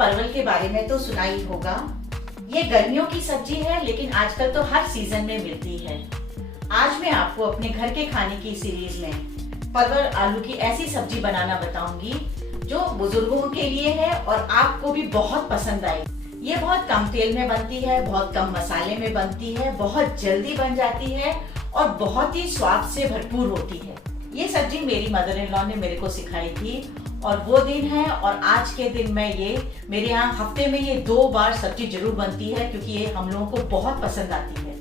परवल के बारे में तो सुना ही होगा। ये गर्मियों की सब्जी है, लेकिन आजकल तो हर सीजन में मिलती है। आज मैं आपको अपने घर के खाने की सीरीज में परवल आलू की ऐसी सब्जी बनाना बताऊंगी जो बुजुर्गों के लिए है और आपको भी बहुत पसंद आएगी। ये बहुत कम तेल में बनती है, बहुत कम मसाले में बनती है, बहुत जल्दी बन जाती है और बहुत ही स्वाद से भरपूर होती है। ये सब्जी मेरी मदर इन लॉ ने मेरे को सिखाई थी और वो दिन है और आज के दिन में ये मेरे यहाँ हफ्ते में ये 2 बार सब्जी जरूर बनती है, क्योंकि ये हम लोगों को बहुत पसंद आती है।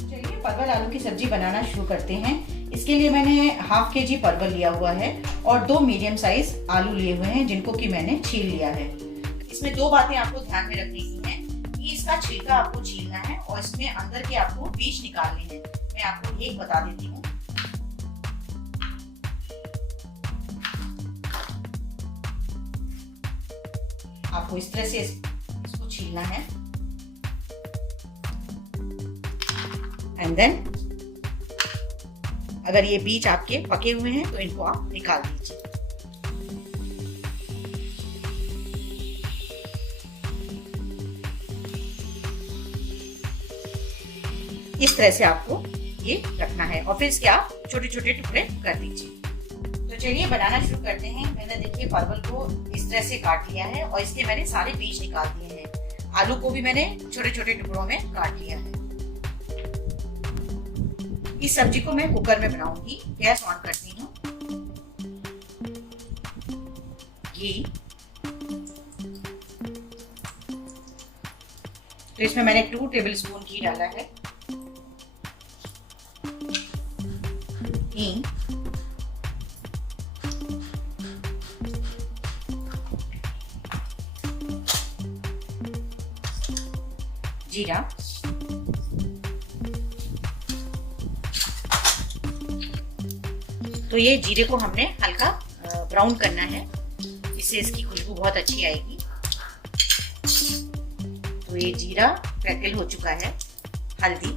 चलिए परवल आलू की सब्जी बनाना शुरू करते हैं। इसके लिए मैंने ½ kg परवल लिया हुआ है और 2 मीडियम साइज आलू लिए हुए हैं, जिनको कि मैंने छील लिया है। इसमें 2 बातें आपको ध्यान में रखनी है कि इसका छिलका आपको छीलना है और इसमें अंदर के आपको बीज निकालने हैं। मैं आपको एक बता देती हूँ। आपको इस तरह से इसको छीलना है एंड देन अगर ये बीज आपके पके हुए हैं तो इनको आप निकाल दीजिए। इस तरह से आपको ये रखना है और फिर इसके आप छोटे छोटे टुकड़े कर दीजिए। तो चलिए बनाना शुरू करते हैं। मैंने देखिए परवल को इस तरह से काट लिया है और इसके मैंने सारे बीज निकाल दिए हैं। आलू को भी मैंने छोटे छोटे टुकड़ों में काट लिया है। इस सब्जी को मैं कुकर में बनाऊंगी। गैस ऑन करती हूँ। घी, तो इसमें मैंने 2 टेबलस्पून घी डाला है। हींग, जीरा, तो ये जीरे को हमने हल्का ब्राउन करना है, इससे इसकी खुशबू बहुत अच्छी आएगी। तो ये जीरा क्रैकल हो चुका है। हल्दी,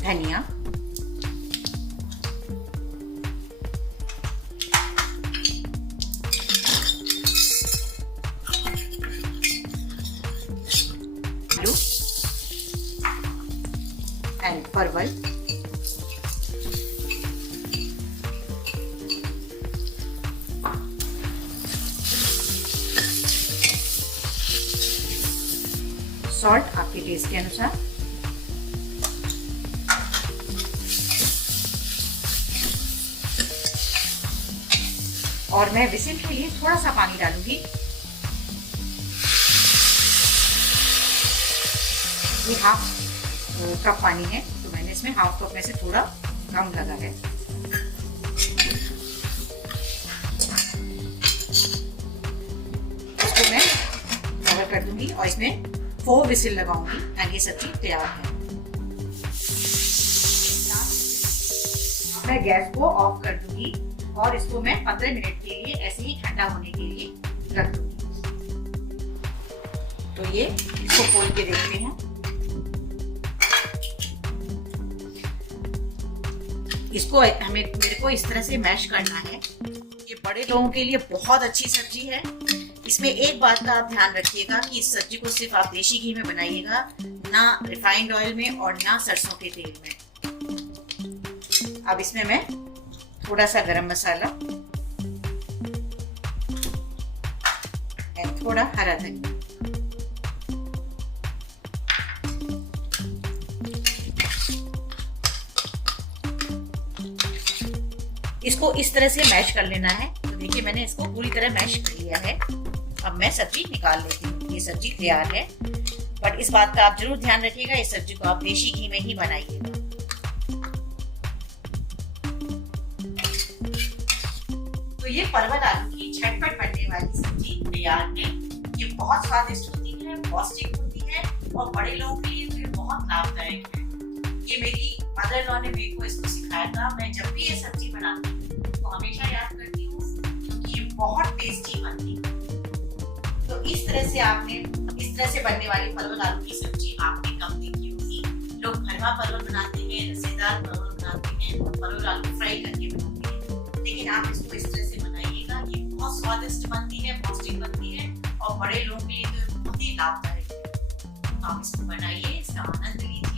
धनिया, एंड परवल, सॉल्ट आपके टेस्ट के अनुसार, और मैं विसिल के लिए थोड़ा सा पानी डालूंगी। ये ½ कप पानी है, तो मैंने इसमें ½ कप में से थोड़ा कम लगा है। इसको मैं कवर कर दूंगी और इसमें 4 विसिल लगाऊंगी ताकि ये सब्जी तैयार है। मैं गैस को ऑफ कर दूंगी और इसको मैं 15 मिनट के लिए ऐसे ही ठंडा होने के लिए रख दूंगी। तो ये इसको खोल के देखते हैं। इसको मेरे को इस तरह से मैश करना है। ये बड़े लोगों के लिए बहुत अच्छी सब्जी है। इसमें एक बात का आप ध्यान रखिएगा कि इस सब्जी को सिर्फ आप देसी घी में बनाइएगा, ना रिफाइंड ऑयल में और ना सरसों के तेल में। अब इसमें मैं थोड़ा सा गरम मसाला और थोड़ा हरा धनिया, इसको इस तरह से मैश कर लेना है। तो देखिए मैंने इसको पूरी तरह मैश कर लिया है। अब मैं सब्जी निकाल लेती हूँ। ये सब्जी तैयार है, बट इस बात का आप जरूर ध्यान रखिएगा, इस सब्जी को आप देसी घी में ही बनाइएगा। तो ये परवल आलू की झटपट बनने वाली सब्जी तैयार है। ये बहुत स्वादिष्ट होती है, पौष्टिक होती है और बड़े लोगों के लिए तो ये बहुत लाभदायक है। ये मेरी मदर इन लॉ ने मेरे को इसको सिखाया था। मैं जब भी ये सब्जी बनाती हूँ तो हमेशा याद करती हूँ, क्योंकि ये बहुत टेस्टी बनती है। तो इस तरह से बनने वाली परवल आलू की सब्जी आपने कम देखी होगी। लोग भरवा परवल बनाते हैं, रसेदार परवल बनाते हैं और परवल आलू फ्राई करके बनाते हैं, लेकिन आप इसको इस तरह से बनाइएगा। ये बहुत स्वादिष्ट बनती है, पौष्टिक बनती है और बड़े लोगों के लिए तो बहुत ही लाभदायक है। तो आप इसको बनाइए, इसका आनंद लीजिए।